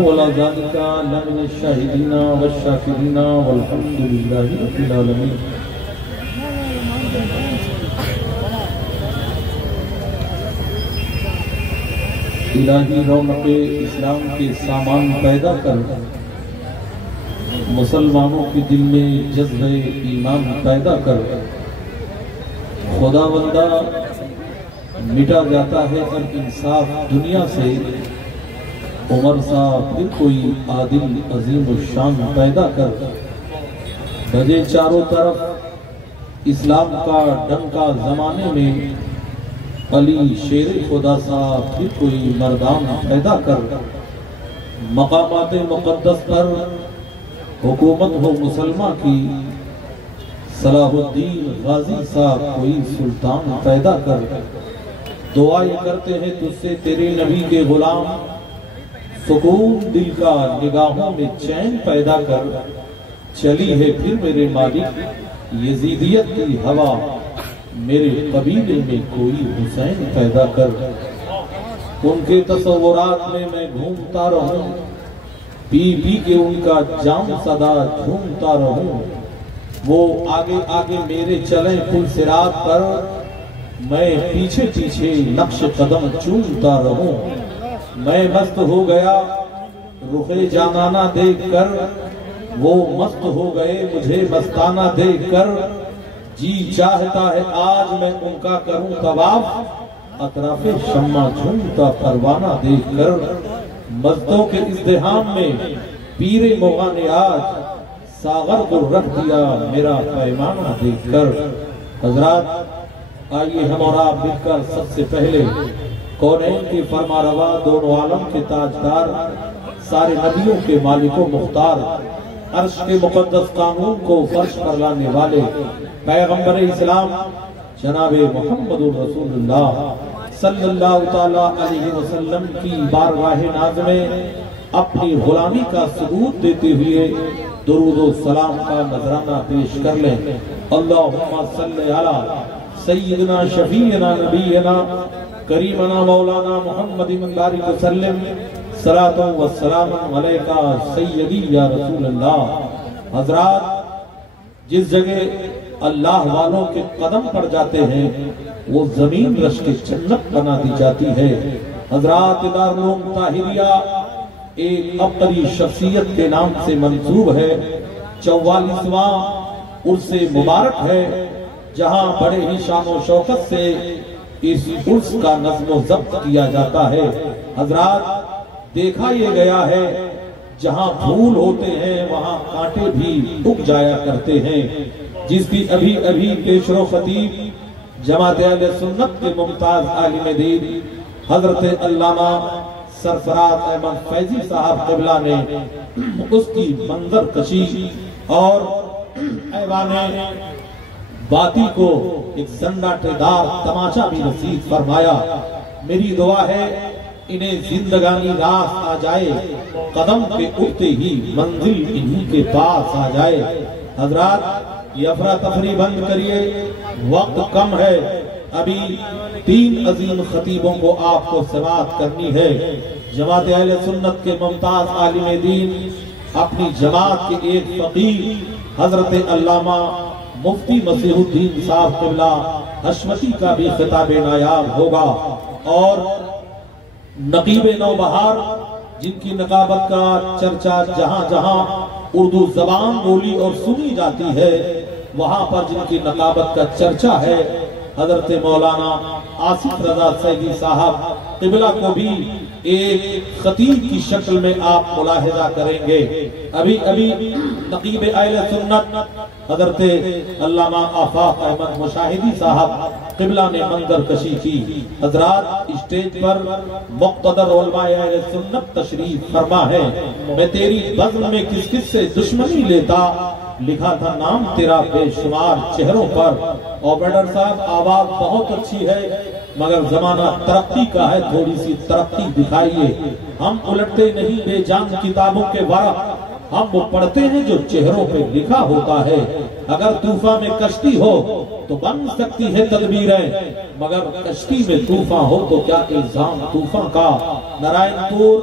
ولا ذلك لمن الشاهدين والشاكرين والحمد لله رب العالمين. الہی رونق اسلام کے سامان پیدا کر مسلمانوں کے دل میں جذبہ ایمان پیدا کر. خدا بندہ مٹا جاتا ہے پر انصاف دنیا سے. عمر صاحب پھر کوئی عادل عظیم الشان پیدا کر. بجے چاروں طرف اسلام کا ڈنکا زمانے میں. علی شیر خدا صاحب پھر کوئی مردان پیدا کر. مقامات مقدس پر حکومت ہو مسلمان کی. صلاح الدین غازی صاحب کوئی سلطان پیدا کر. دعا یہ کرتے ہیں تجھ سے تیرے نبی کے غلام. سکون دل کا نگاہوں میں چین پیدا کر. چلی ہے پھر میرے مالک یزیدیت کی ہوا. میرے قبیلے میں کوئی حسین پیدا کر. ان کے تصورات میں میں گھومتا رہوں. پی پی کے ان کا جام صدا جھومتا رہوں. وہ آگے آگے میرے چلیں پل صراط پر. میں پیچھے پیچھے نقش قدم چومتا رہوں. میں مست ہو گیا رخ جانانہ دیکھ کر. وہ مست ہو گئے مجھے مستانہ دیکھ کر. جی چاہتا ہے آج میں ان کا کروں طواف. اطراف شمع جھومتا پروانہ دیکھ کر. مستوں کے ازدحام میں پیر مغاں نے آج ساغر کو رکھ دیا میرا پیمانہ دیکھ کر. حضرات آئیے ہم اور آپ مل کر سب سے پہلے کونین کے فرما روا دونوں عالم کے تاجدار سارے نبیوں کے مالک و مختار عرش کے مقدس قانون کو فرش پر لانے والے پیغمبر اسلام جناب محمد رسول اللہ صلی اللہ تعالیٰ علیہ وسلم کی بارگاہ ناز میں اپنی غلامی کا ثبوت دیتے ہوئے درود و سلام کا نذرانہ پیش کر لیں. اللہم صلی علی سیدنا شفیعنا نبینا کریمنا مولانا محمد بارک وسلم. صلاۃ و سلام علیکہ سیدی یا رسول اللہ. حضرات جس جگہ اللہ والوں کے قدم پڑ جاتے ہیں وہ زمین رش کے جنت بنا دی جاتی ہے. حضرات دارالعلوم طاہریہ ایک عبقری شخصیت کے نام سے منسوب ہے. 44واں عرس مبارک ہے جہاں بڑے ہی شان و شوکت سے اس عرس کا نظم و ضبط کیا جاتا ہے. حضرات دیکھا یہ گیا ہے جہاں پھول ہوتے ہیں وہاں کانٹے بھی اگ جایا کرتے ہیں. جس کی ابھی ابھی پیشرو خطیب جماعت اہل سنت کے ممتاز عالم دین حضرت علامہ سرفراز احمد فیضی صاحب قبلہ نے اس کی منظر کشی اور ایوان باتی کو ایک سناٹے دار تماشا بھی نصیب فرمایا. میری دعا ہے انہیں زندگانی راست آ جائے. قدم پہ اٹھتے ہی منزل انہی کے پاس آ جائے. حضرات یہ افراتفری بند کریے وقت کم ہے. ابھی 3 عظیم خطیبوں کو آپ کو سماعت کرنی ہے. جماعت اہل سنت کے ممتاز عالم دین اپنی جماعت کے ایک فقیر حضرت علامہ مفتی مسیح الدین صاحب قبلہ حشمتی کا بھی خطاب نایاب ہوگا. اور نقیب نوبہار جن کی نقابت کا چرچا جہاں جہاں اردو زبان بولی اور سنی جاتی ہے وہاں پر جن کی نقابت کا چرچا ہے حضرت مولانا آصف رضا سیدی صاحب قبلہ کو بھی ایک خطیب کی شکل میں آپ ملاحظہ کریں گے. ابھی ابھی نقیب اہل سنت حضرت علامہ آفاق احمد مشاہدی صاحب قبلہ نے منظر کشی کی. حضرات اسٹیج پر مقتدر علماء اہل سنت تشریف فرما ہے. میں تیری بزم میں کس کس سے دشمنی لیتا لکھا تھا نام تیرا بے شمار چہروں پر. اور بیڈر صاحب آواز بہت اچھی ہے مگر زمانہ ترقی کا ہے تھوڑی سی ترقی دکھائیے. ہم الٹتے نہیں بے جان کتابوں کے ورق. ہم وہ پڑھتے ہیں جو چہروں پہ لکھا ہوتا ہے. اگر طوفان میں کشتی ہو تو بن سکتی ہے تدبیریں مگر کشتی میں طوفان ہو تو کیا الزام طوفان کا. نارائن پور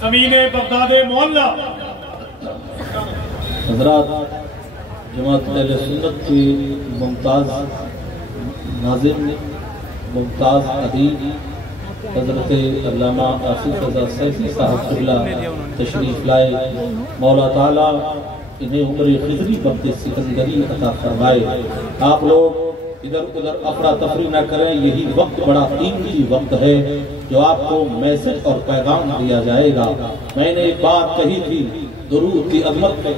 زمین بغداد معلیٰ حضرات، جماعت اہل سنت کی ممتاز ناظم، ممتاز ادیب حضرت علامہ آصف رضا سیفی صاحب قبلہ تشریف لائے، مولا تعالیٰ انہیں عمر خضری وقت سکندری عطا فرمائے۔ آپ لوگ ادھر ادھر افراتفری نہ کریں، یہی وقت بڑا قیمتی وقت ہے جو آپ کو میسج اور پیغام دیا جائے گا۔ میں نے ایک بات کہی تھی درود کی عظمت میں،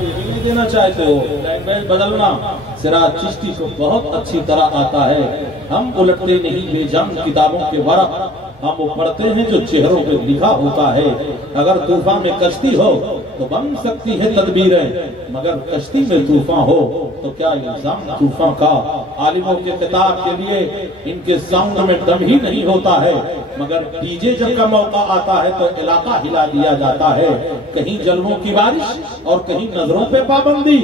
یہ نہیں دینا چاہتے ہو، لینگویج بدلنا سراج چشتی کو بہت اچھی طرح آتا ہے۔ ہم الٹتے نہیں بے جان کتابوں کے ورق، ہم وہ پڑھتے ہیں جو چہروں پہ لکھا ہوتا ہے۔ اگر طوفان میں کشتی ہو تو بن سکتی ہے تدبیریں، مگر کشتی میں طوفان ہو تو کیا الزام طوفان کا؟ عالموں کے خطاب کے لیے ان کے ساؤنڈ میں دم ہی نہیں ہوتا ہے، مگر ڈی جے جب کا موقع آتا ہے تو علاقہ ہلا دیا جاتا ہے۔ کہیں جلووں کی بارش اور کہیں نظروں پہ پابندی،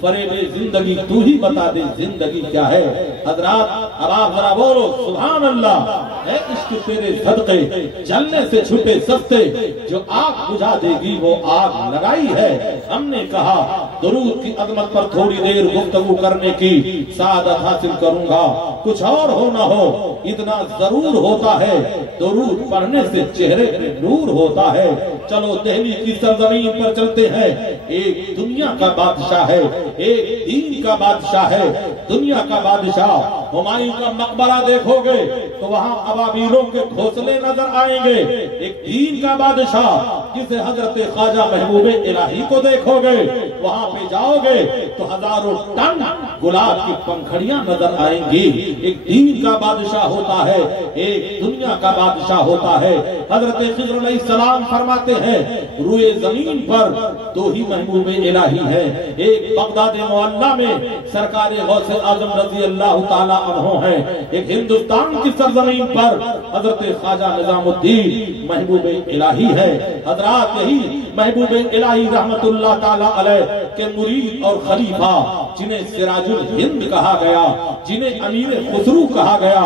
فریب زندگی تو ہی بتا دے زندگی کیا ہے۔ حضرات اب آپ ذرا بولو سبحان اللہ، ہے عشق تیرے صدقے جلنے سے چھٹے سستے، جو آگ بجھا دے گی وہ آگ لگائی ہے۔ ہم نے کہا درود کی عظمت پر تھوڑی دیر گفتگو کرنے کی سعادت حاصل کروں گا، کچھ اور ہو نہ ہو اتنا ضرور ہوتا ہے، درود پڑھنے سے چہرے پہ نور ہوتا ہے۔ چلو دہلی کی سرزمین پر چلتے ہیں، ایک دنیا کا بادشاہ ہے، ایک دین کا بادشاہ ہے۔ دنیا کا بادشاہ ہمایوں کا مقبرہ دیکھو گے تو وہاں ابابیلوں کے گھونسلے نظر آئیں گے۔ ایک دین کا بادشاہ جسے حضرت خواجہ محبوب الہی کو دیکھو گے، وہاں پہ جاؤ گے تو ہزاروں ٹن گلاب کی پنکھڑیاں نظر آئیں گی۔ ایک دین کا بادشاہ ہوتا ہے، ایک دنیا کا بادشاہ ہوتا ہے۔ حضرت خضر علیہ السلام فرماتے ہیں روئے زمین پر دو ہی محبوب الہی ہیں، ایک بغداد معلیٰ میں سرکار غوث اعظم رضی اللہ تعالی عنہ ہیں، ایک ہندوستان کی سرزمین پر حضرت خواجہ نظام الدین محبوب الہی ہے۔ حضرات یہی محبوب الہی رحمت اللہ تعالی علیہ کے مرید اور خلیفہ جنہیں سراج الہند کہا گیا، جنہیں امیر خسرو کہا گیا،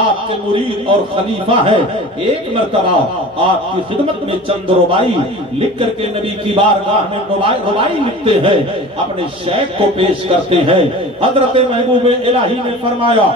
آپ کے مرید اور خلیفہ ہیں۔ ایک مرتبہ آپ کی خدمت میں چند ربائی لکھ کر کے نبی کی بارگاہ میں ربائی لکھتے ہیں، اپنے شیخ کو پیش کرتے ہیں۔ حضرت محبوب الہی نے فرمایا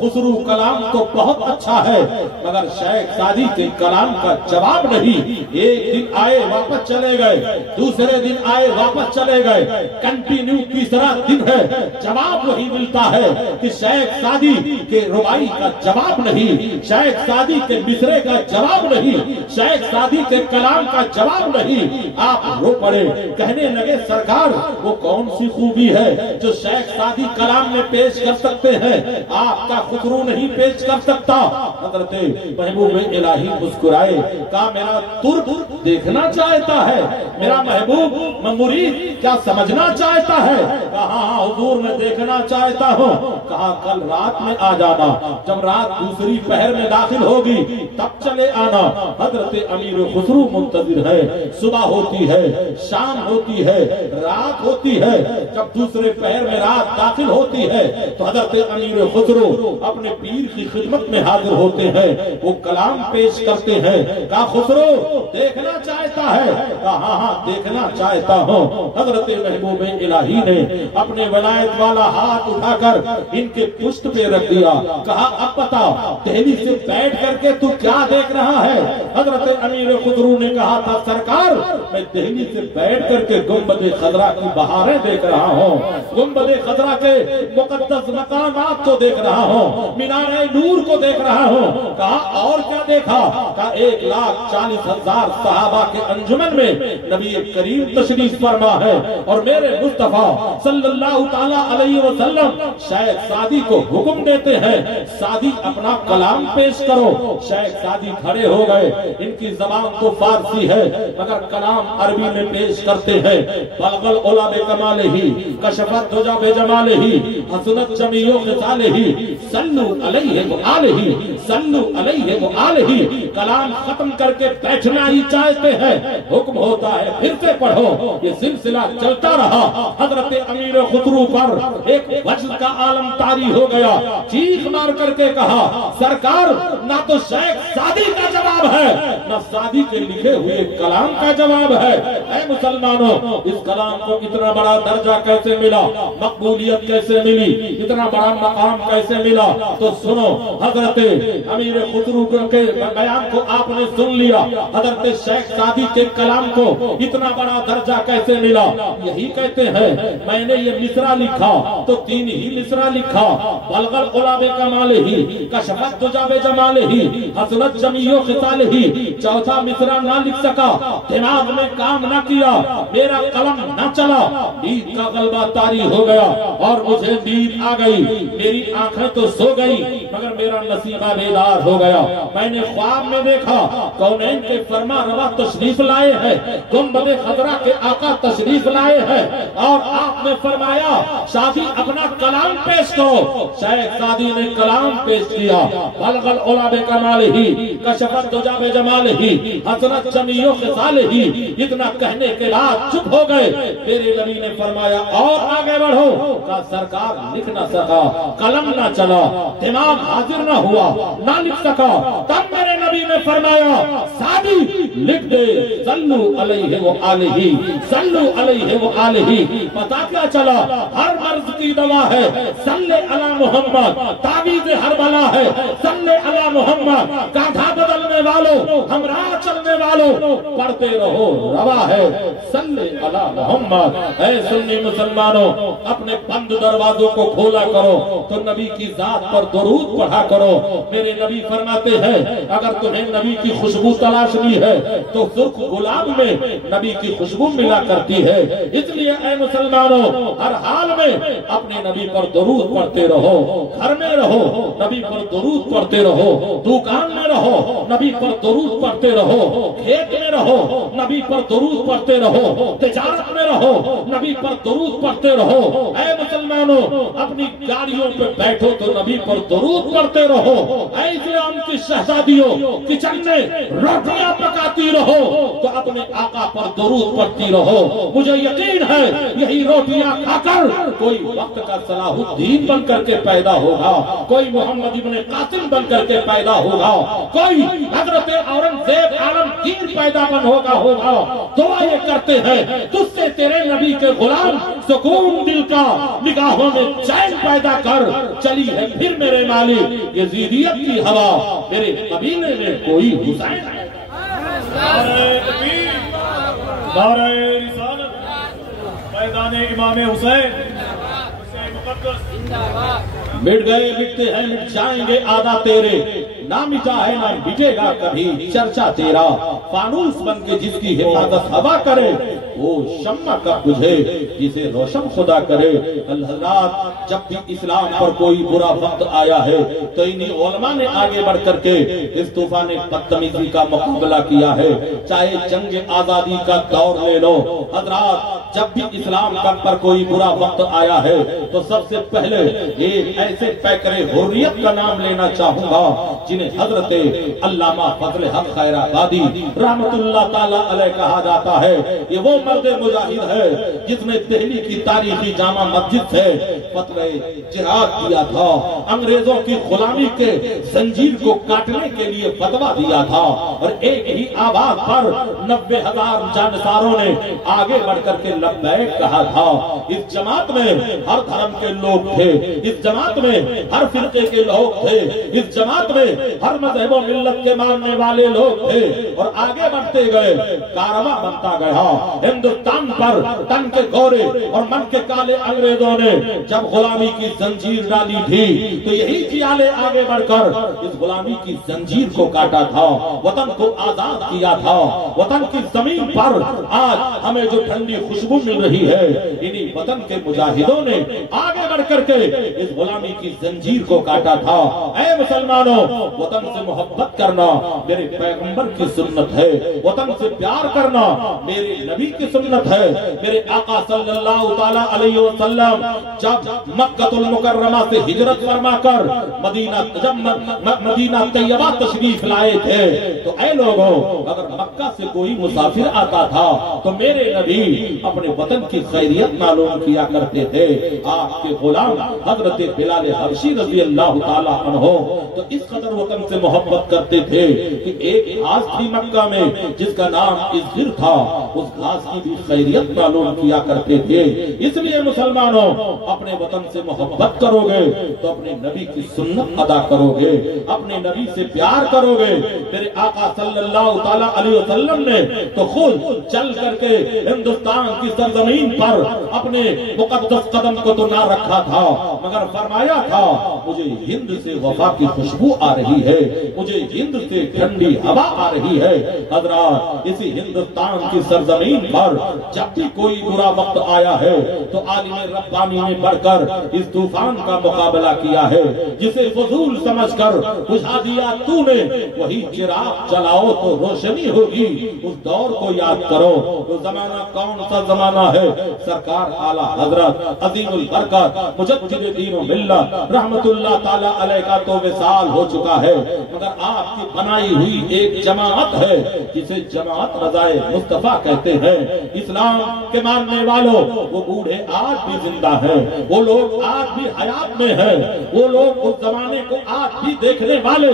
خسرو کلام تو بہت اچھا ہے مگر شیخ سادی کے کلام کا جواب نہیں۔ ایک دن آئے واپس چلے گئے، دوسرے دن آئے واپس چلے گئے، کنٹینیو تیسرا دن ہے، جواب وہی ملتا ہے کہ شیخ سادی کے ربائی کا جواب نہیں، شیخ سادی کے مصرے کا جواب نہیں، شیخ سادی کے کلام کا جواب نہیں۔ آپ رو پڑے، کہنے لگے سرکار وہ کون سی خوبی ہے جو شیخ سادی کلام میں پیش کر سکتے ہیں، آپ کا خسرو نہیں پیش کر سکتا۔ حضرت محبوب الہی مسکرائے، کہا میرا ترک دیکھنا چاہتا ہے، میرا محبوب مرید کیا سمجھنا چاہتا ہے؟ کہا ہاں حضور میں دیکھنا چاہتا ہوں۔ کہا کل رات میں آ جانا، جب رات دوسری پہر میں داخل ہوگی تب چلے آنا۔ حضرت امیر خسرو منتظر ہے، صبح ہوتی ہے، شام ہوتی ہے، رات ہوتی ہے، جب دوسرے پہر میں رات داخل ہوتی ہے تو حضرت امیر خسرو اپنے پیر کی خدمت میں حاضر ہوتے ہیں، وہ کلام پیش کرتے ہیں۔ کہا خسرو دیکھنا چاہتا ہے؟ کہا ہاں ہاں دیکھنا چاہتا ہوں۔ حضرت محبوب الہی نے اپنے ولایت والا ہاتھ اٹھا کر ان کے پشت پہ رکھ دیا، کہا اب بتا دہلی سے بیٹھ کر کے تو کیا دیکھ رہا ہے؟ حضرت امیر خسرو نے کہا تھا سرکار میں دہلی سے بیٹھ کر کے گنبد خضرا کی بہاریں دیکھ رہا ہوں، گنبد خضرا کے مقدس مقامات کو دیکھ رہا ہوں، مینار نور کو دیکھ رہا ہوں۔ کہا اور کیا دیکھا؟ کہا 1,40,000 صحابہ کے انجمن میں نبی کریم تشریف فرما ہے اور میرے مصطفیٰ صلی اللہ تعالی علیہ وسلم شیخ سادی کو حکم دیتے ہیں سادی اپنا کلام پیش کرو۔ شیخ سادی کھڑے ہو گئے، ان کی زبان تو فارسی ہے مگر کلام عربی میں پیش کرتے ہیں۔ بلغ العلا بکمالہ کشفت دجا بجمالہ حسنت جمیع خصالہ صلو علیہ وآلہ صلو علیہ وآلہ۔ کلام ختم کر کے بیٹھنا ہی چاہتے ہیں، حکم ہوتا ہے پھر سے پڑھو۔ یہ سلسلہ چلتا رہا، حضرت امیر خسرو پر ایک وجد کا عالم طاری ہو گیا، چیخ مار کر کے کہا سرکار نہ تو شیخ سعدی کا جواب ہے نہ سعدی کے لکھے ہوئے کلام کا جواب ہے۔ اے مسلمانوں، اس کلام کو اتنا بڑا درجہ کیسے ملا، مقبولیت کیسے ملی، اتنا بڑا مقام کیسے ملا؟ تو سنو، حضرت امیر خسرو کے بیان کو آپ نے سن لیا، حضرت شیخ سعدی کے کلام کو اتنا بڑا درجہ کیسے ملا؟ یہی کہتے ہیں میں نے یہ مصرع لکھا تو 3 ہی مصرع لکھا، بلغ العلا بکمالہ، کشفت دجا بجمالہ، حسنت جمیع خصالہ۔ چوتھا مصرع نہ لکھ سکا، دماغ میں کام نہ کیا، میرا قلم نہ چلا، نیند کا غلبہ طاری ہو گیا اور مجھے نیند آ گئی، میری آنکھیں تو سو گئی مگر میرا نصیبہ بیدار ہو گیا۔ میں نے خواب میں دیکھا کونین کے فرما روا تشریف لائے ہیں، گنبد خضرا کے آقا تشریف لائے ہیں، اور آپ نے فرمایا شادی اپنا کلام پیش کرو۔ شیخ سعدی نے کلام پیش کیا، بلغ العلا بکمالہ، کشفت دجا بجمالہ، حسنت جمیع خصالہ۔ اتنا کہنے کے بعد چپ ہو گئے۔ میرے نبی نے فرمایا اور آگے بڑھو، کہا سرکار لکھ نہ سکا، قلم نہ چلا، دماغ حاضر نہ ہوا، نہ لکھ سکا۔ تب میرے نبی نے فرمایا سعدی لکھ دے، صلو علیہ وآلہ، صلو علیہ وآلہ۔ پتا کیا چلا؟ ہر مرض کی دوا ہے صلی علی محمد، تعویذ ہر بلا ہے صلی علی محمد۔ کانٹھا بدلنے والوں، ہمراہ چلنے والوں، پڑھتے رہو روا ہے صلی علی محمد۔ اے سنی مسلمانوں، اپنے بند دروازوں کو کھولا کرو تو نبی کی ذات پر درود پڑھا کرو۔ میرے نبی فرماتے ہیں اگر تمہیں نبی کی خوشبو تلاشنی ہے تو سرخ گلاب میں نبی کی خوشبو ملا کرتی ہے۔ اس لیے اے مسلمانوں، ہر حال میں اپنے نبی پر درود پڑھتے رہو، گھر میں رہو نبی پر درود پڑھتے رہو، دکان میں رہو نبی پر درود پڑھتے رہو، کھیت میں رہو نبی پر درود پڑھتے رہو، تجارت میں رہو نبی پر درود پڑھتے رہو۔ اے مسلمانوں، اپنی گاڑیوں پہ بیٹھو تو نبی پر درود پڑھتے رہو۔ اے اسلام کی شہزادیوں، کچن میں روٹیاں پکاتی رہو تو اپنے آقا پر درود پڑھتی رہو۔ مجھے یقین ہے یہی روٹیاں کھا کر کوئی وقت کا صلاح الدین بن کر کے پیدا ہوگا، کوئی محمد ابن قاسم بن کر کے پیدا ہوگا، کوئی حضرت اورنگزیب عالمگیر پیدا بن ہوگا۔ دعا یہ کرتے ہیں تجھ سے تیرے نبی کے غلام سکون دل کا، نگاہوں میں چین پیدا کر، چلی ہے پھر میرے مالک یزیدیت کی ہوا، میرے قبیلے میں کوئی حسین ہے۔ نعرہ تکبیر، نعرہ رسالت، میدان امام حسین، حسین مقدس مٹ گئے مٹتے ہیں مٹ جائیں گے آدھا تیرے، نہ مٹا ہے نہ مٹے گا کبھی چرچا تیرا۔ فانوس بن کے جس کی حفاظت ہوا کرے وہ شمع کا بجھے جسے روشن خدا کرے۔ حضرات، جب بھی اسلام پر کوئی برا وقت آیا ہے تو انہی علماء نے آگے بڑھ کر کے اس طوفان بدتمیزی کا مقابلہ کیا ہے۔ چاہے جنگ آزادی کا دور لے لو، حضرات جب بھی اسلام پر کوئی برا وقت آیا ہے تو سب سے پہلے ایک ایسے پیکر حریت کا نام لینا چاہوں گا جنہیں حضرت علامہ فضل حق خیر آبادی رحمت اللہ تعالی علیہ کہا جاتا ہے۔ یہ وہ مرد مجاہد ہے جس نے دہلی کی تاریخی جامع مسجد سے فتوی جہاد دیا تھا، انگریزوں کی غلامی کے زنجیر کو کاٹنے کے لیے فتویٰ دیا تھا، اور ایک ہی آواز پر 90,000 جانساروں نے آگے بڑھ کر کے لبیک کہا تھا۔ اس جماعت میں ہر دھرم کے لوگ تھے، اس جماعت میں ہر فرقے کے لوگ تھے، اس جماعت میں ہر مذہب و ملت کے ماننے والے لوگ تھے، اور آگے بڑھتے گئے، کارواں بنتا گیا۔ ہندوستان پر تن کے گورے اور من کے کالے انگریزوں نے جب غلامی کی زنجیر ڈالی تھی تو یہی جیالے آگے بڑھ کر اس غلامی کی زنجیر کو کاٹا تھا، وطن کو آزاد کیا تھا۔ وطن کی زمین پر آج ہمیں جو ٹھنڈی خوشبو مل رہی ہے، انہی وطن کے مجاہدوں نے آگے بڑھ کر کے اس غلامی کی زنجیر کو کاٹا تھا۔ اے مسلمانوں، وطن سے محبت کرنا میرے پیغمبر کی سنت ہے، وطن سے پیار کرنا میرے نبی کی سنت ہے۔ میرے آقا صلی اللہ تعالی علیہ وسلم جب مکہ المکرمہ سے ہجرت فرما کر مدینہ طیبہ تشریف لائے تھے تو اے لوگوں، اگر مکہ سے کوئی مسافر آتا تھا تو میرے نبی اپنے وطن کی خیریت معلوم معلوم کیا کرتے تھے آپ کے غلام حضرت بلال حبشی رضی اللہ تعالیٰ عنہ تو اس قدر وطن سے محبت کرتے تھے کہ ایک گھاس تھی مکہ میں جس کا نام ازغر تھا، اس گھاس کی بھی خیریت معلوم کیا کرتے تھے۔ اس لیے مسلمانوں اپنے وطن سے محبت کرو گے تو اپنے نبی کی سنت ادا کرو گے، اپنے نبی سے پیار کرو گے۔ میرے آقا صلی اللہ تعالیٰ علیہ وسلم نے تو خود چل کر کے ہندوستان کی سرزمین پر اپنے مقدس قدم کو تو نہ رکھا تھا، مگر فرمایا تھا مجھے ہند سے وفا کی خوشبو آ رہی ہے، مجھے ہند سے ٹھنڈی ہوا آ رہی ہے۔ حضرات اسی ہندوستان کی سرزمین پر جب بھی کوئی برا وقت آیا ہے تو عالم ربانی نے بڑھ کر اس طوفان کا مقابلہ کیا ہے، جسے فضول سمجھ کر بجھا دیا تو نے، وہی چراغ جلاؤ تو روشنی ہوگی۔ اس دور کو یاد کرو، وہ زمانہ کون سا زمانہ ہے؟ سرکار اعلیٰ حضرت عظیم البرکت مجدد دین و ملت رحمت اللہ تعالی علیہ کا تو وصال ہو چکا ہے، مگر آپ کی بنائی ہوئی ایک جماعت ہے جسے جماعت رضائے مصطفیٰ کہتے ہیں۔ اسلام کے ماننے والوں وہ بوڑھے آج بھی زندہ ہیں، وہ لوگ آج بھی حیات میں ہیں، وہ لوگ اس زمانے کو آج بھی دیکھنے والے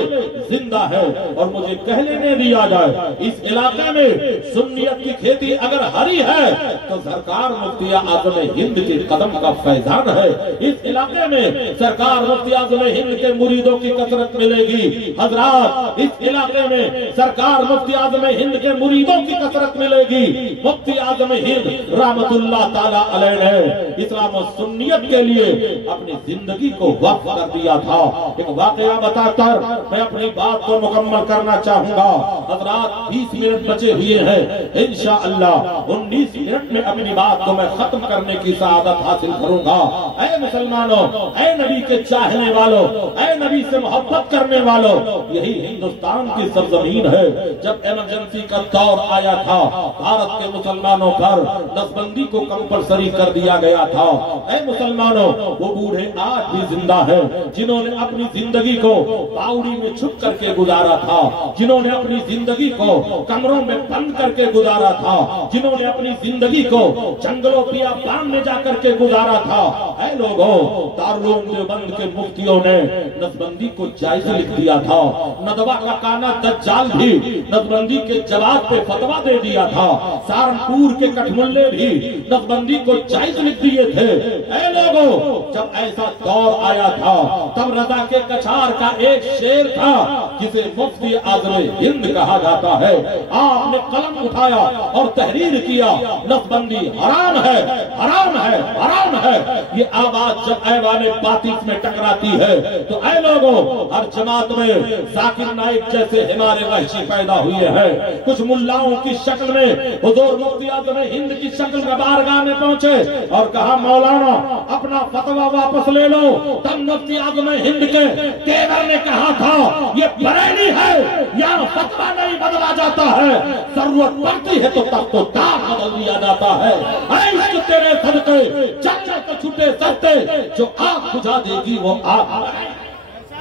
زندہ ہیں۔ اور مجھے کہہ لینے دیا جائے اس علاقے میں سنیت کی کھیتی اگر ہری ہے تو سرکار مفتی اعظم ہند کے قدم کا فیضان ہے۔ اس علاقے میں سرکار مفتی اعظم ہند کے مریدوں کی کثرت ملے گی۔ حضرات اس علاقے میں سرکار مفتی اعظم ہند کے مریدوں کی کثرت ملے گی۔ مفتی اعظم ہند رحمت اللہ تعالی علیہ نے اسلام و سنیت کے لیے اپنی زندگی کو وقف کر دیا تھا۔ ایک واقعہ بتا کر میں اپنی بات کو مکمل کرنا چاہوں گا۔ حضرات 20 منٹ بچے ہوئے ہیں، انشاءاللہ 19 منٹ میں اپنی بات کو میں ختم کرنے کی سعادت حاصل کروں گا۔ اے مسلمانوں، اے نبی کے چاہنے والوں، اے نبی سے محبت کرنے والوں، یہی ہندوستان کی سرزمین ہے۔ جب ایمرجنسی کا دور آیا تھا، بھارت کے مسلمانوں پر نسبندی کو کمپلسری کر دیا گیا تھا۔ اے مسلمانوں، وہ بوڑھے آج بھی زندہ ہیں جنہوں نے اپنی زندگی کو باوڑی میں چھپ کر کے گزارا تھا، جنہوں نے اپنی زندگی کو کمروں میں بند کر کے گزارا تھا، جنہوں نے اپنی زندگی کو جنگلوں بیابان میں جا کر کے گزارا تھا۔ اے لوگوں، دارالعلوم دیوبند کے مفتیوں نے نسبندی کو جائز لکھ دیا تھا۔ ندوہ کا کانا دجال بھی نسبندی کے جواب پہ فتویٰ دے دیا تھا۔ سہارنپور کے کٹھملے بھی نسبندی کو جائز لکھ دیے تھے۔ اے لوگوں، جب ایسا دور آیا تھا تب رضا کے کچھار کا ایک شعر تھا جسے مفتی اعظم ہند کہا جاتا ہے۔ آپ نے قلم اٹھایا اور تحریر کیا، نسبندی حرام ہے، حرام ہے، حرام ہے۔ یہ آواز جب ایوان باطس میں ٹکراتی ہے تو اے لوگوں، ہر جماعت میں ذاکر نائک جیسے ہمارے وحشی پیدا ہوئے ہیں۔ کچھ ملاؤں کی شکل میں حضور مفتی اعظم ہند کی شکل میں بارگاہ میں پہنچے اور کہا مولانا اپنا فتویٰ واپس لے لو۔ تب مفتی اعظم ہند کے تیور نے کہا تھا یہ بریلی ہے، یہاں فتویٰ نہیں بدلا جاتا ہے، ضرورت پڑتی ہے تو تب تو تاج بدل دیا جاتا ہے۔ اے عشق تیرے صدقے چلنے کو چھٹے سکتے، جو آگ بجھا دے گی وہ آگ ہے۔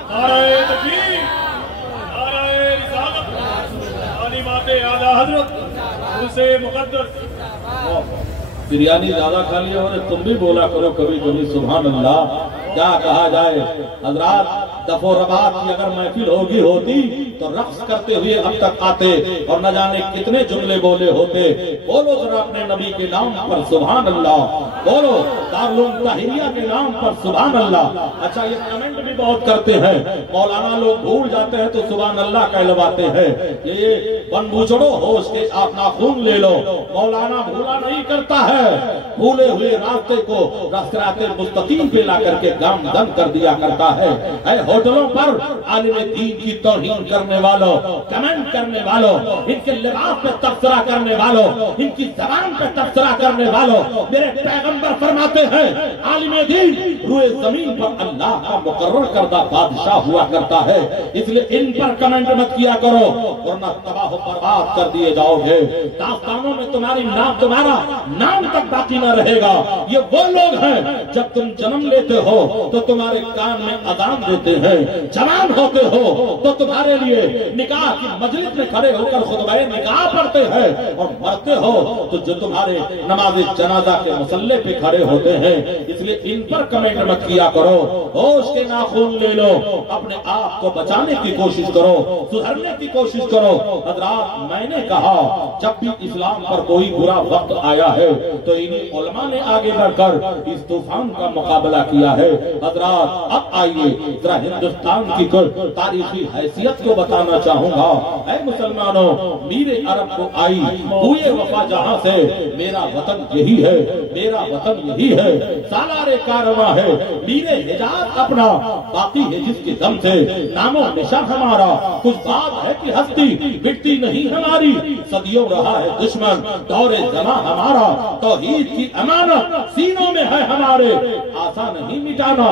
نعرہ تکبیر، نعرہ رسالت، تعلیمات اعلیٰ حضرت اسے مقدس۔ بریانی زیادہ کھا لیا اور تم بھی بولا کرو کبھی کبھی سبحان اللہ۔ کیا کہا جائے حضرات، دف و ربات کی اگر محفل ہوتی تو رقص کرتے ہوئے اب تک آتے اور نہ جانے کتنے جملے بولے ہوتے۔ بولو ذرا اپنے نبی کے نام پر سبحان اللہ، بولو دارالعلوم طاہریہ کے نام پر سبحان اللہ۔ اچھا، یہ کمنٹ بھی بہت کرتے ہیں، مولانا لوگ بھول جاتے ہیں تو سبحان اللہ کہلواتے ہیں۔ یہ بن بوچڑو ہوش کے آپ ناخون لے لو، مولانا بھولا نہیں کرتا ہے، بھولے ہوئے راستے کو صراط مستقیم پہ لا کر کے گام دم کر دیا کرتا ہے۔ اے ہوٹلوں پر عالم دین کی توہین کرنے والوں، کمنٹ کرنے والوں، ان کے لباس پہ تبصرہ کرنے والوں، ان کی زبان پہ تبصرہ کرنے والوں، میرے پیغمبر فرماتے ہیں عالم دین روئے زمین پر اللہ کا مقرر کردہ بادشاہ ہوا کرتا ہے۔ اس لیے ان پر کمنٹ مت کیا کرو ورنہ تباہ و برباد کر دیے جاؤ گے۔ داستانوں میں تمہارا نام تک باقی نہ رہے گا۔ یہ وہ لوگ ہیں جب تم جنم لیتے ہو تو تمہارے کان میں اذان دیتے ہیں، ہیں، جوان ہوتے ہو تو تمہارے لیے نکاح کی مجلس میں کھڑے ہو کر خطبہ نکاح پڑھتے ہیں، اور مرتے ہو تو جو تمہارے نماز جنازہ کے مسلح پہ کھڑے ہوتے ہیں۔ اس لیے ان پر کمنٹ مت کیا کرو، ہوش کے ناخن لے لو، اپنے آپ کو بچانے کی کوشش کرو، سدھرنے کی کوشش کرو۔ حضرات میں نے کہا جب بھی اسلام پر کوئی برا وقت آیا ہے تو انہیں علماء نے آگے بڑھ کر اس طوفان کا مقابلہ کیا ہے۔ حضرات اب آئیے ذرا ہندوستان کی کچھ تاریخی حیثیت کو بتانا چاہوں گا۔ اے مسلمانوں، میر عرب کو آئی بوئے وفا جہاں سے، میرا وطن یہی ہے، میرا وطن یہی ہے، سالار کارواں ہے، میر حجاز اپنا باقی ہے جس کے دم سے نام و نشان ہمارا، کچھ بات ہے کہ ہستی مٹتی نہیں ہماری، صدیوں رہا ہے دشمن دور زمان ہمارا، توحید کی امانت سینوں میں ہے ہمارے، آسان نہیں مٹانا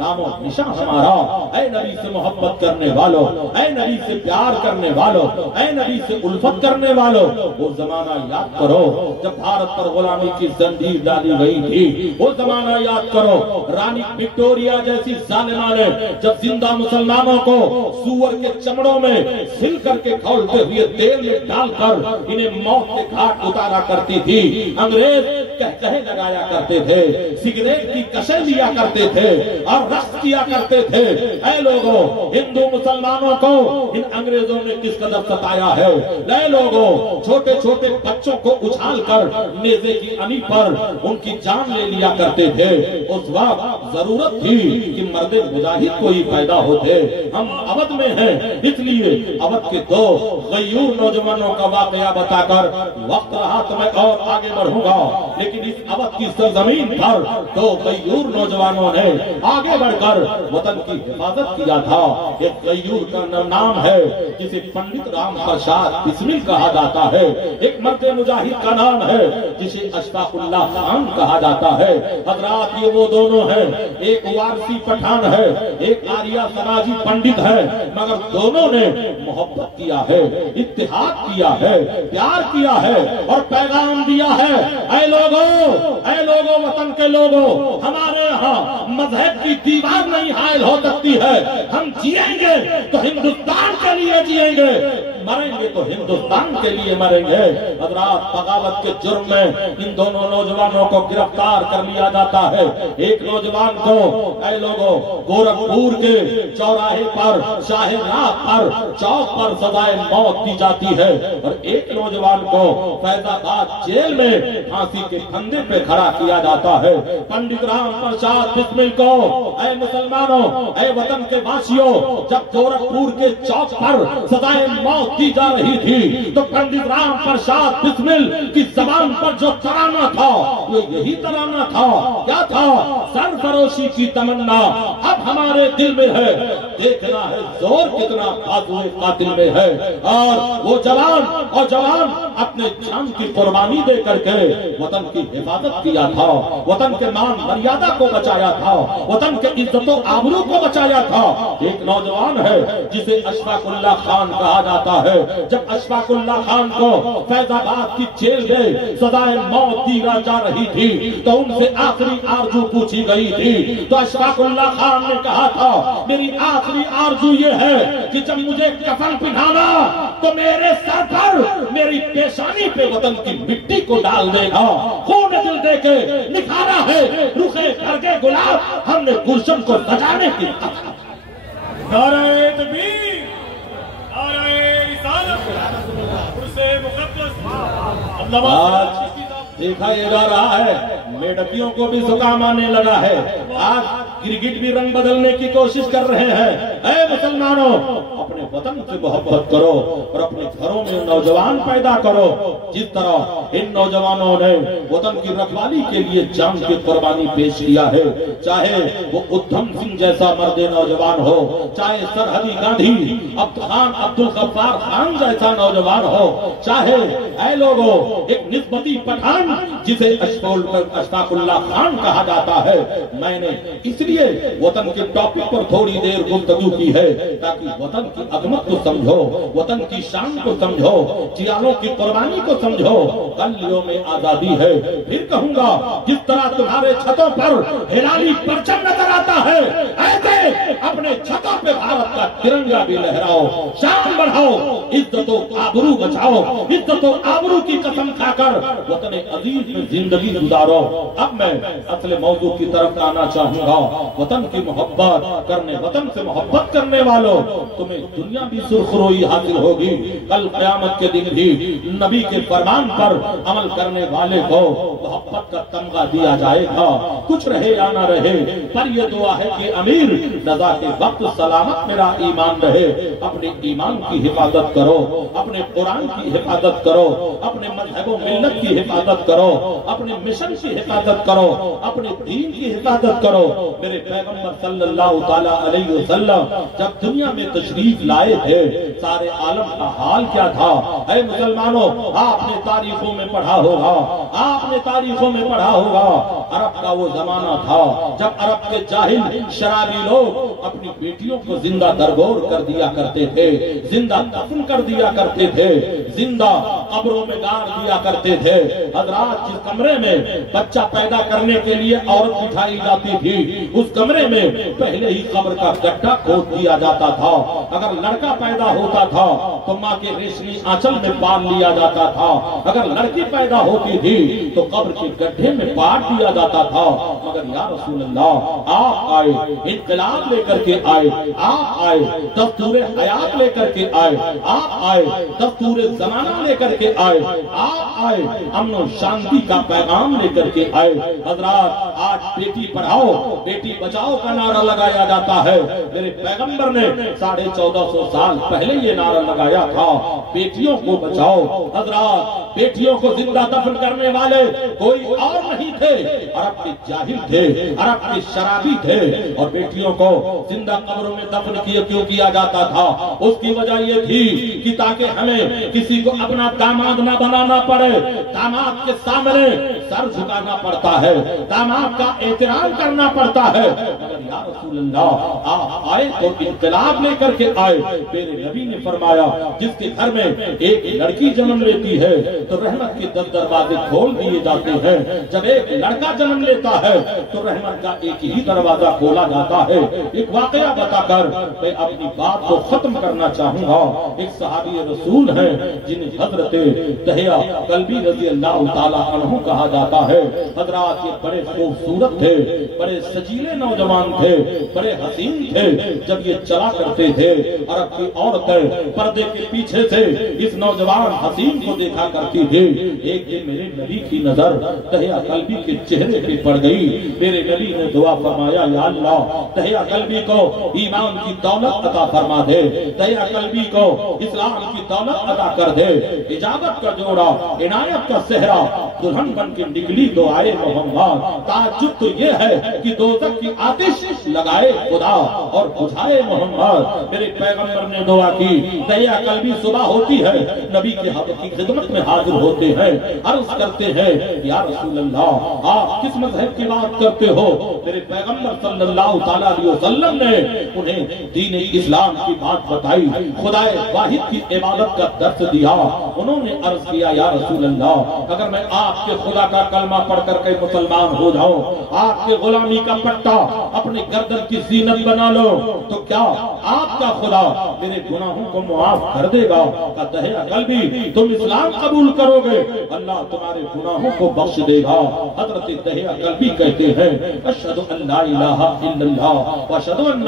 نام و نشان ہمارا۔ اے نبی سے محبت کرنے والوں، اے نبی سے پیار کرنے والوں، اے نبی سے الفت کرنے والوں، وہ زمانہ یاد کرو جب بھارت پر غلامی کی زنجیر ڈالی گئی تھی، وہ زمانہ یاد کرو رانی وکٹوریا جیسی ظالمہ نے جب زندہ مسلمانوں کو سور کے چمڑوں میں سل کر کے کھولتے ہوئے تیل میں ڈال کر انہیں موت کے گھاٹ اتارا کرتی تھی، انگریز کہکہے لگایا کرتے تھے، سگریٹ کی کشیں لیا کرتے تھے اور رقص کیا کرتے تھے۔ اے لوگوں، ہندو مسلمانوں کو ان انگریزوں نے کس قدر ستایا ہے۔ اے لوگوں، چھوٹے چھوٹے بچوں کو اچھال کر نیزے کی انی پر ان کی جان لے لیا کرتے تھے۔ اس وقت ضرورت تھی کہ مرد مجاہد کوئی پیدا ہوتے۔ ہم اودھ میں ہیں، اس لیے اودھ کے دو غیور نوجوانوں کا واقعہ بتا کر وقت رہا تو میں اور آگے بڑھوں گا، لیکن اس اودھ کی سرزمین پر دو غیور نوجوانوں نے آگے بڑھ کر وطن کی حفاظت کیا تھا۔ ایک غیور کا نام ہے جسے پنڈت رام پرساد بسمل کہا جاتا ہے، ایک مرد مجاہد کا نام ہے جسے اشفاق اللہ خان کہا جاتا ہے۔ حضرات یہ وہ دونوں ہیں، ایک وارسی پٹھان ہے، ایک آریہ سماجی پنڈت ہے، مگر دونوں نے محبت کیا ہے، اتحاد کیا ہے، پیار کیا ہے اور پیغام دیا ہے۔ اے لوگوں وطن کے لوگوں، ہمارے یہاں مذہب کی دیوار نہیں حائل ہو سکتی ہے، ہم جیئیں گے تو ہندوستان کے لیے جیئیں گے، مریں گے تو ہندوستان کے لیے مریں گے۔ حضرات بغاوت کے جرم میں ان دونوں نوجوانوں کو گرفتار کر لیا جاتا ہے۔ ایک نوجوان کو اے لوگوں گورکھپور کے چوراہے پر شاہ راہ پر چوک پر سزائے موت دی جاتی ہے، اور ایک نوجوان کو فیض آباد جیل میں پھانسی کے پھندے پہ کھڑا کیا جاتا ہے۔ پنڈت رام پرساد بسمل کو اے مسلمانوں، اے وطن کے واسیوں، جب گورکھپور کے چوک پر سزائے موت دی جا رہی تھی تو پنڈت رام پرساد بسمل کی زبان پر جو ترانہ تھا وہ یہی ترانہ تھا، کیا تھا؟ سرفروشی کی تمنا اب ہمارے دل میں ہے، دیکھنا ہے زور کتنا بازوئے قاتل میں ہے۔ اور وہ جوان اپنے جان کی قربانی دے کر کے وطن کی حفاظت کیا تھا، وطن کے مان مریادہ کو بچایا تھا، وطن کے عزت و آبرو کو بچایا تھا۔ ایک نوجوان ہے جسے اشفاق اللہ خان کہا جاتا ہے۔ جب اشفاق اللہ خان کو فیض آباد کی جیل میں سزائے موت دی جا رہی تھی تو ان سے آخری آرزو پوچھی گئی تھی، تو اشفاق اللہ خان نے کہا تھا میری آخری آرزو یہ ہے کہ جب مجھے کفن پہنانا تو میرے سر پر میری پیشانی پہ وطن کی مٹی کو ڈال دے گا، خون دل دے کے نکھارا ہے رخے گھر گلاب ہم نے گلشن کو سجانے کی۔ نعرہ تکبیر، نعرہ رسالت، عرص مقدس۔ آج دیکھا یہ جا رہا ہے میڈکیوں کو بھی زکام آنے لگا ہے، آج کرکٹ بھی رنگ بدلنے کی کوشش کر رہے ہیں۔ اے مسلمانوں، اپنے وطن سے محبت کرو اور اپنے گھروں میں نوجوان پیدا کرو، جس طرح ان نوجوانوں نے وطن کی رکھوالی کے لیے جان کی قربانی پیش کیا ہے، چاہے وہ ادھم سنگھ جیسا مرد نوجوان ہو، چاہے سرحدی گاندھی عبد الغفار خان جیسا نوجوان ہو، چاہے اے لوگوں ایک نسبتی پٹھان جسے اشفاق اللہ خان کہا جاتا ہے۔ میں نے اس لیے وطن کے ٹاپک پر تھوڑی دیر گفتگو گفتگو کی ہے تاکہ وطن کی عظمت کو سمجھو، وطن کی شان کو سمجھو، جیالوں کی قربانی کو سمجھو۔ کل یوم آزادی ہے، پھر کہوں گا جس طرح تمہارے چھتوں پر ہلالی پرچم نظر آتا ہے، ایسے اپنے چھتوں پہ بھارت کا ترنگا بھی لہراؤ، شان بڑھاؤ، عزت و آبرو بچاؤ، عزت و آبرو کی قسم کھا کر وطن عزیز میں زندگی گزارو۔ اب میں اصل موضوع کی طرف آنا چاہوں گا۔ وطن کی محبت کرنے، وطن سے محبت کرنے والوں، تمہیں دنیا بھی سرخروئی حاصل ہوگی، کل قیامت کے دن بھی نبی کے فرمان پر عمل کرنے والے کو محبت کا تمغہ دیا جائے گا، کچھ رہے یا نہ رہے۔ پر یہ دعا ہے کہ امیر رضا کے وقت سلامت میرا ایمان رہے۔ اپنے ایمان کی حفاظت کرو، اپنے قرآن کی حفاظت کرو، اپنے مذہب و ملت کی حفاظت کرو، اپنے مشن کی حفاظت کرو، اپنے دین کی حفاظت کرو۔ میرے پیغمبر صلی اللہ تعالیٰ علیہ وسلم جب دنیا میں تشریف لائے تھے، سارے عالم کا حال کیا تھا؟ اے مسلمانوں، آپ نے تاریخوں میں پڑھا ہوگا، آپ نے تاریخوں میں پڑھا ہوگا، عرب کا وہ زمانہ تھا جب عرب کے جاہل شرابی لوگ اپنی بیٹیوں کو زندہ درگور کر دیا کرتے تھے، زندہ دفن کر دیا کرتے تھے، زندہ قبروں میں گاڑ دیا کرتے تھے۔ حضرات، جس کمرے میں بچہ پیدا کرنے کے لیے عورت بٹھائی جاتی تھی، اس کمرے میں پہلے ہی قبر کا گڈھا کھود دیا جاتا تھا۔ اگر لڑکا پیدا ہوتا تھا تو ماں کے ریشمی آنچل میں پال لیا جاتا تھا، اگر لڑکی پیدا ہوتی تھی تو قبر کے گڈھے میں پاٹ دیا جاتا تھا۔ مگر یا رسول اللہ، آپ آئے، انقلاب لے کر کے آئے، آپ آئے، دستور حیات لے کر کے آئے، آپ آئے، دستور زمانہ لے کر کے آئے، آپ آئے، امن و شانتی کا پیغام لے کر کے آئے۔ حضرات، آج بیٹی پڑھاؤ بیٹی بچاؤ کا نعرہ لگایا جاتا ہے۔ میرے پیغمبر نے 1450 سال پہلے یہ نعرہ لگایا تھا، بیٹیوں کو بچاؤ۔ حضرات، بیٹیوں کو زندہ دفن کرنے والے کوئی اور نہیں تھے، عرب کے جاہل تھے، عرب کے شرابی تھے، اور بیٹیوں کو زندہ قبروں میں دفن کیوں کیا جاتا تھا؟ اس کی وجہ یہ تھی کہ تاکہ ہمیں کسی کو اپنا داماد نہ بنانا پڑے، داماد کے سامنے سر جھکانا پڑتا ہے، داماد کا احترام کرنا پڑتا ہے۔ مگر یا رسول اللہ، آپ آئے تو انقلاب لے کر کے آئے۔ میرے نبی نے فرمایا، جس کے گھر میں ایک لڑکی جنم لیتی ہے تو رحمت کے 10 دروازے کھول دیے جاتے ہیں، جب ایک لڑکا جنم لیتا ہے تو رحمت کا ایک ہی دروازہ کھولا جاتا ہے۔ ایک واقعہ بتا کر میں اپنی بات کو ختم کرنا چاہوں گا۔ ایک صحابی رسول ہیں جنہیں حضرت دہیا کلبی رضی اللہ تعالیٰ عنہ کہا جاتا ہے۔ حضرات، یہ بڑے خوبصورت تھے، بڑے سجیلے نوجوان تھے، بڑے حسین تھے۔ جب یہ چلا کرتے تھے، عرب کی عورتیں پردے کے پیچھے سے اس نوجوان حسین کو دیکھا کرتی تھی۔ ایک دن میرے نبی کی نظر دہیا کلبی کے چہرے پہ پڑ گئی۔ میرے نبی نے دعا فرمایا، یا اللہ، دہیا کلبی کو ایمان کی دولت عطا فرما دے، دہیا کلبی کو اسلام کی دولت عطا کر دے۔ اجابت کا جوڑا، عنایت کا صحرا، دلہن بن کے نکلی تو آئے محمد۔ تعجب تو یہ ہے کہ دوزخ کی آتش لگائے خدا اور بجھائے محمد۔ میرے پیغمبر نے دعا کی، دہیا کلبی صبح ہوتی ہے، نبی کے کی خدمت میں حاضر ہوتے ہیں، عرض کرتے ہیں، یا رسول اللہ، آپ کس مذہب کی بات کرتے ہو؟ میرے پیغمبر صلی اللہ تعالیٰ علیہ وسلم نے انہیں دین اسلام کی بات بتائی، خدا واحد کی عبادت کا درس دیا۔ انہوں نے عرض کیا، یا رسول اللہ، اگر میں آپ کے خدا کا کلمہ پڑھ کر کے مسلمان ہو جاؤں، آپ کے غلامی کا پٹا اپنے گردن کی زینت بنا لو، تو کیا آپ کا خدا میرے گناہوں کو معاف کر دے گا؟ دہیا کلبی، تم اسلام قبول کرو گے، اللہ تمہارے گناہوں کو بخش دے گا۔ حضرت دہیا کلبی کہتے ہیں، اشہد ان لا الہ الا اللہ واشہد ان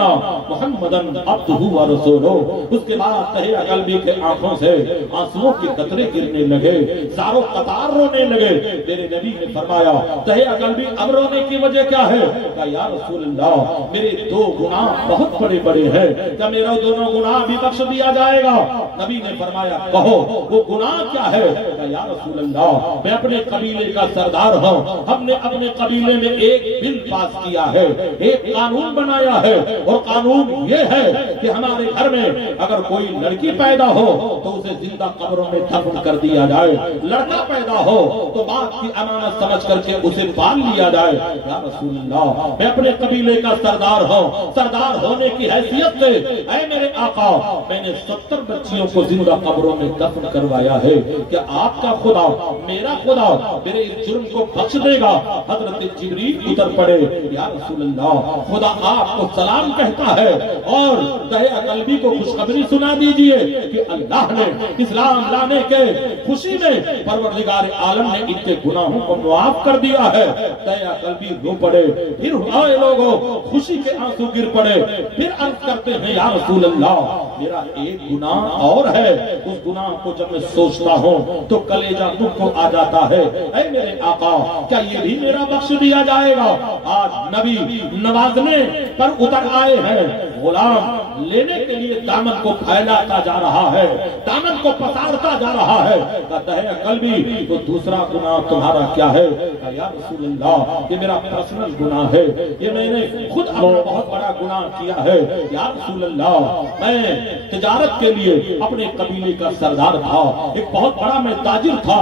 محمدن عبدہ ورسولہ۔ اس کے بعد دہیا کلبی کے آنکھوں سے آنسوؤں کے قطرے گرنے لگے، زارو قطار رونے لگے۔ میرے نبی نے فرمایا، دہیا کلبی، اب رونے کی وجہ کیا ہے؟ کہا، یا رسول اللہ، میرے 2 گناہ بہت بڑے بڑے ہیں، کیا میرا دونوں گناہ بھی بخش دیا جائے گا؟ نبی نے فرمایا کہو وہ گناہ کیا ہے؟ یا رسول اللہ میں اپنے قبیلے کا سردار ہوں، ہم نے اپنے قبیلے میں ایک بل پاس کیا ہے، ایک قانون بنایا ہے، اور قانون یہ ہے کہ ہمارے گھر میں اگر کوئی لڑکی پیدا ہو تو اسے زندہ قبروں میں دفن کر دیا جائے، لڑکا پیدا ہو تو باپ کی امانت سمجھ کر کے اسے پال لیا جائے۔ یا رسول اللہ میں اپنے قبیلے کا سردار ہوں، سردار ہونے کی حیثیت سے اے میرے آقا میں نے 70 بچیوں کو زندہ قبروں میں دفن کروایا ہے، کہ آپ کا خدا میرا خدا میرے اس جرم کو بخش دے گا؟ حضرت جبریل اتر پڑے، یا رسول اللہ خدا آپ کو سلام کہتا ہے اور دہیا قلبی کو خوشخبری سنا دیجئے کہ اللہ نے اسلام لانے کے خوشی میں پروردگار عالم نے ان کے گناہوں کو معاف کر دیا ہے۔ دہیا قلبی رو پڑے، پھر آئے لوگوں خوشی کے آنسو گر پڑے، پھر عرض کرتے ہیں یا رسول اللہ میرا ایک گناہ اور ہے، اس گناہ کو جب میں سوچتا ہوں تو کلیجہ مجھ کو آ جاتا ہے۔ اے میرے آقا کیا یہ بھی میرا بخش دیا جائے گا؟ آج نبی نوازنے پر اتر آئے ہیں، غلام لینے کے لیے دامن کو پھیلاتا جا رہا ہے، دامن کو پسارتا جا رہا ہے۔ کہتا ہے قلبی تو دوسرا گناہ تمہارا کیا ہے؟ یا رسول اللہ یہ میرا پرسنل گناہ ہے، یہ میں نے خود بہت بڑا گناہ کیا ہے۔ یا رسول اللہ میں تجارت کے لیے اپنے قبیلے کا سردار تھا، ایک بہت بڑا میں تاجر تھا،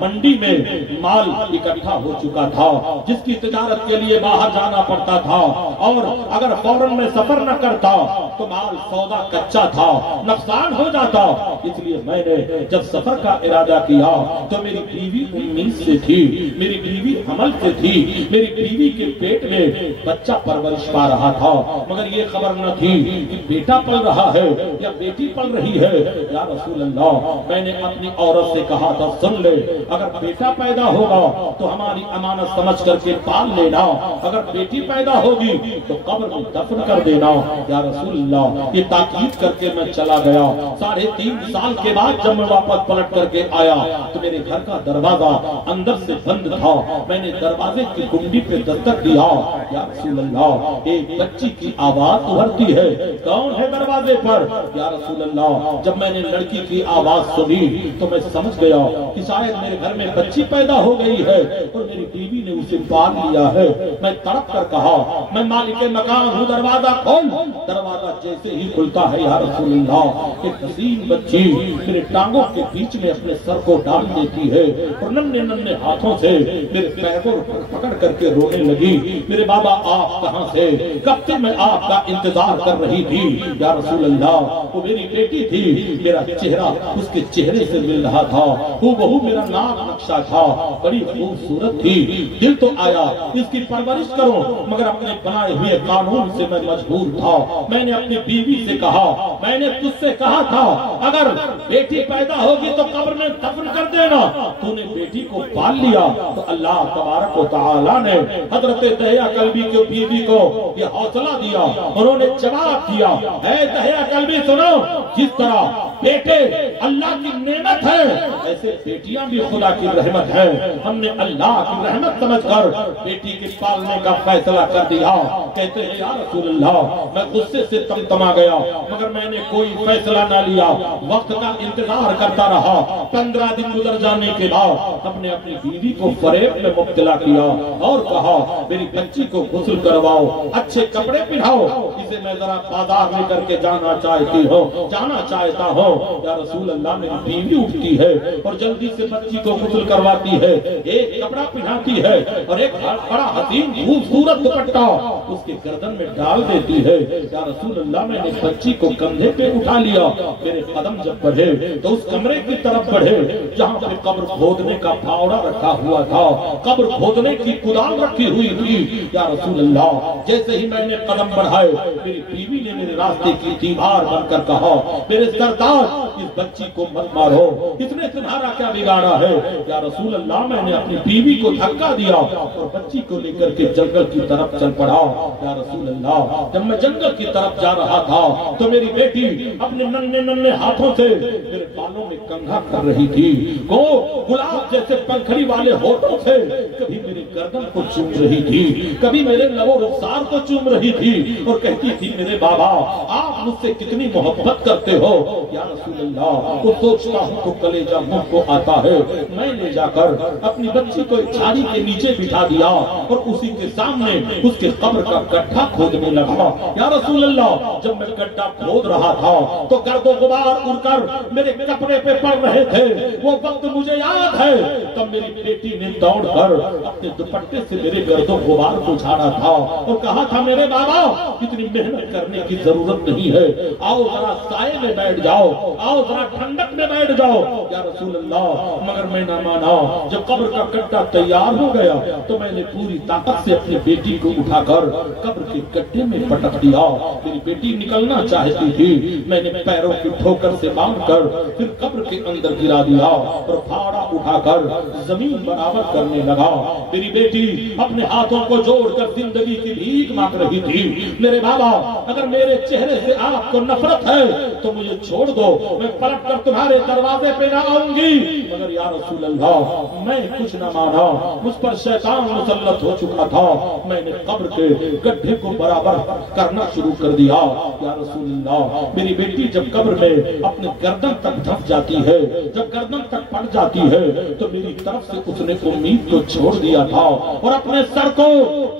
منڈی میں مال اکٹھا ہو چکا تھا جس کی تجارت کے لیے باہر جانا پڑتا تھا، اور اگر فوراً میں سفر نہ کرتا تو مال سودا کچا تھا، نقصان ہو جاتا۔ اس لیے میں نے جب سفر کا ارادہ کیا تو میری بیوی امید سے تھی، میری بیوی حمل سے تھی، میری بیوی کے پیٹ میں بچہ پرورش پا رہا تھا، مگر یہ خبر نہ تھی کہ بیٹا پل رہا ہے یا بیٹی پل رہی ہے۔ یا رسول اللہ میں نے اپنی عورت سے کہا تھا سن لے، اگر بیٹا پیدا ہوگا تو ہماری امانت سمجھ کر کے پال لینا، اگر بیٹی پیدا ہوگی تو قبر میں دفن کر دینا۔ یا رسول اللہ یہ تاکید کر کے میں چلا گیا۔ 3.5 سال کے بعد جب میں واپس پلٹ کر کے آیا تو میرے گھر کا دروازہ اندر سے بند تھا، میں نے دروازے کی کنڈی پہ دستک دیا۔ یا رسول اللہ ایک بچی کی آواز ابھرتی ہے، کون ہے دروازے پر؟ یا رسول اللہ جب میں نے لڑکی کی آواز سنی تو میں سمجھ گیا کہ شاید میرے گھر میں بچی پیدا ہو گئی ہے اور میری بیوی نے اسے پال لیا ہے۔ میں تڑپ کر کہا میں مالک مکان ہوں، دروازہ کھول۔ دروازہ جیسے ہی کھلتا ہے یا رسول اللہ ایک حسین بچی میرے ٹانگوں کے بیچ میں اپنے سر کو ڈال دیتی ہے اور ننھے ننھے ہاتھوں سے میرے پیر کو پکڑ کر کے رونے لگی، میرے بابا آپ کہاں سے؟ کب سے میں آپ کا انتظار کر رہی تھی۔ یا رسول اللہ وہ میری بیٹی تھی، میرا چہرہ اس کے چہرے سے مل رہا تھا، وہ بہو میرا نام نقشہ تھا، بڑی خوبصورت تھی۔ دل تو آیا اس کی پرورش کروں، مگر اپنے بنائے ہوئے قانون سے میں مجبور تھا۔ میں نے اپنی بیوی سے کہا میں نے تجھ سے کہا تھا اگر بیٹی پیدا ہوگی تو قبر میں دفن کر دینا، تو نے بیٹی کو پال لیا۔ تو اللہ تبارک و تعالی نے حضرت دہیا قلبی کی بیوی کو یہ حوصلہ دیا، انہوں نے جواب دیا اے دہیا قلبی سنو، جس طرح بیٹے اللہ کی نعمت ہے ایسے بیٹیاں بھی خدا کی رحمت ہے۔ ہم نے اللہ کی رحمت سمجھ کر بیٹی کے پالنے کا فیصلہ کر دیا۔ کہتے ہیں یا رسول اللہ میں غصے سے تمتما گیا، مگر میں نے کوئی فیصلہ نہ لیا، وقت کا انتظار کرتا رہا۔ 15 دن گزر جانے کے بعد اپنے اپنی بیوی کو فریب میں مبتلا کیا اور کہا میری بچی کو غسل کرواؤ، اچھے کپڑے پہناؤ، اسے میں ذرا بازار لے کر کے جانا چاہتا ہوں۔ یا رسول اللہ میری بیوی اٹھتی ہے اور جلدی سے بچی کو غسل کرواتی ہے، ایک کپڑا پہناتی ہے اور ایک بڑا حسین خوبصورت دوپٹہ اس کے گردن میں ڈال دیتی ہے۔ یا رسول اللہ میں نے بچی کو کندھے پہ اٹھا لیا، میرے قدم جب بڑھے تو اس کمرے کی طرف بڑھے جہاں پہ قبر کھودنے کا پھاوڑا رکھا ہوا تھا، قبر کھودنے کی کدال رکھی ہوئی تھی۔ یا رسول اللہ جیسے ہی میں نے قدم بڑھائے میری بیوی نے میرے راستے کی دیوار بن کر کہا میرے سردار اس بچی کو مت مارو، اس نے تمہارا کیا بگاڑا ہے؟ یا رسول اللہ میں نے اپنی بیوی کو دھکا دیا اور بچی کو لے کر کے جنگل کی طرف چل پڑا۔ یا رسول اللہ جب میں جنگل کی طرف جا رہا تھا تو میری بیٹی اپنے ننھے ہاتھوں سے میرے بالوں میں کنگھا کر رہی تھی، وہ گلاب جیسے پنکھڑی والے ہونٹوں سے کبھی میری گردن کو چوم رہی تھی، کبھی میرے لب و رخسار کو چوم رہی تھی اور کہتی تھی میرے بابا آپ مجھ سے کتنی محبت کرتے ہو۔ یا رسول اللہ وہ سوچتا ہوں تو کلیجہ منہ کو آتا ہے. میں لے جا کر اپنی بچی کو ایک جھاڑی کے نیچے بٹھا دیا اور اسی کے سامنے اس کے قبر کا گڈھا کھودنے لگا. یا رسول اللہ جب میں گڈھا کھود رہا تھا تو گرد و غبار اڑ کر میرے کپڑے پہ پڑ رہے تھے. وہ وقت مجھے یاد ہے تب میری بیٹی نے دوڑ کر اپنے دوپٹے سے میرے گرد و غبار کو جھاڑا تھا اور کہا تھا میرے بابا اتنی محنت کرنے کی ضرورت نہیں ہے, آؤ ذرا سائے میں بیٹھ جاؤ, آؤ ذرا ٹھنڈک میں بیٹھ جاؤ. یا رسول اللہ مگر میں نہ مانا. جب قبر کا گڈھا تیار ہو گیا تو میں نے پوری طاقت سے اپنی بیٹی کو اٹھا کر قبر کے گڈھے میں پٹک دیا. میری بیٹی نکلنا چاہتی تھی, میں نے پیروں کی ٹھوکر سے باندھ کر پھر قبر کے اندر گرا دیا اور پھاڑا اٹھا کر زمین برابر کرنے لگا. میری بیٹی اپنے ہاتھوں کو جوڑ کر زندگی کی بھیک مانگ رہی تھی. میرے بابا اگر میرے چہرے سے آپ کو نفرت ہے تو مجھے چھوڑ دو, میں پلٹ کر تمہارے دروازے پہ نہ آؤں گی. مگر یا رسول اللہ میں کچھ نہ مانا, مجھ پر شیطان مسلط ہو چکا تھا. میں نے قبر کے گڈھے کو برابر کرنا شروع کر دیا. یا رسول اللہ میری بیٹی جب قبر میں اپنے گردن تک دھس جاتی ہے, جب گردن تک پڑ جاتی ہے تو میری طرف سے اس نے امید کو چھوڑ دیا تھا اور اپنے سر کو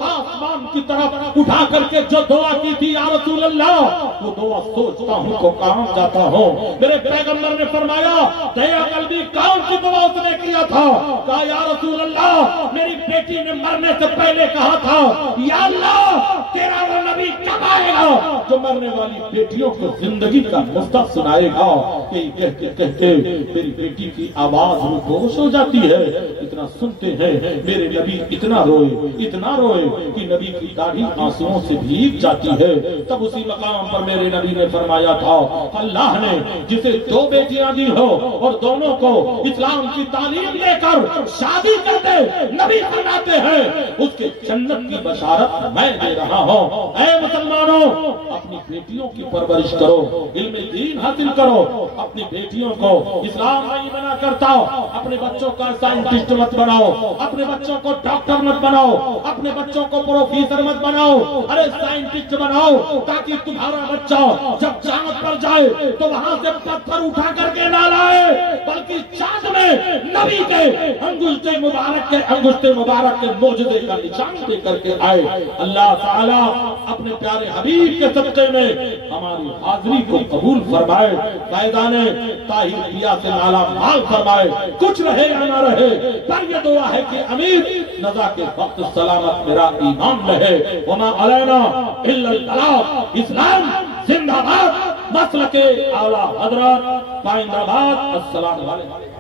آسمان کی طرف اٹھا کر کے جو دعا کی تھی یا رسول اللہ وہ دعا سوچتا ہوں تو کام جاتا ہوں. میرے پیغمبر نے فرمایا دیا قلبی کون سی دعا اس نے کیا تھا؟ کہا یا رسول اللہ میری بیٹی نے مرنے سے پہلے کہا تھا یا اللہ تیرا وہ نبی کب آئے گا جو مرنے والی بیٹیوں کو زندگی کا مستق سنائے گا. یہی کہتے کہتے میری بیٹی کی آواز روش ہو جاتی ہے. اتنا سنتے ہیں میرے نبی اتنا روئے کہ نبی کی داڑھی آنسوؤں سے بھیگ جاتی ہے. تب اسی مقام پر میرے نبی نے فرمایا تھا اللہ نے جسے دو بیٹیاں دی ہو اور دونوں کو اسلام کی تعلیم دے کر شادی کر دے, نبی فرماتے ہیں اس کے جنت کی بشارت میں دے رہا ہوں. اے مسلمانوں اپنی بیٹیوں کی پرورش کرو, علم دین حاصل کرو. اپنی بیٹیوں کو اسلام نہیں بنا کرتا, اپنے بچوں کا سائنٹسٹ مت بناؤ, اپنے بچوں کو ڈاکٹر مت بناؤ, اپنے بچوں کو پروفیسر مت بناؤ. ارے سائنٹسٹ بناؤ تاکہ تمہارا بچہ جب چاند پر جائے تو وہاں سے پتھر اٹھا کر کے نہ لائے بلکہ چاند میں نبی کے انگشت مبارک کے معجزے کا نشان دے کر کے آئے. اللہ تعالی اپنے پیارے حبیب کے صدقے میں ہماری حاضری کو قبول فرمائے, قائدان طاہر کیا سے نالا مال فرمائے. کچھ رہے یا نہ رہے پر یہ دعا ہے کہ امیر نزا کے وقت سلامت میرا ایمان رہے. وما علینا الا البلاغ. اسلام زندہ باد. مسلک اعلی حضرات پائندہ باد. السلام علیکم.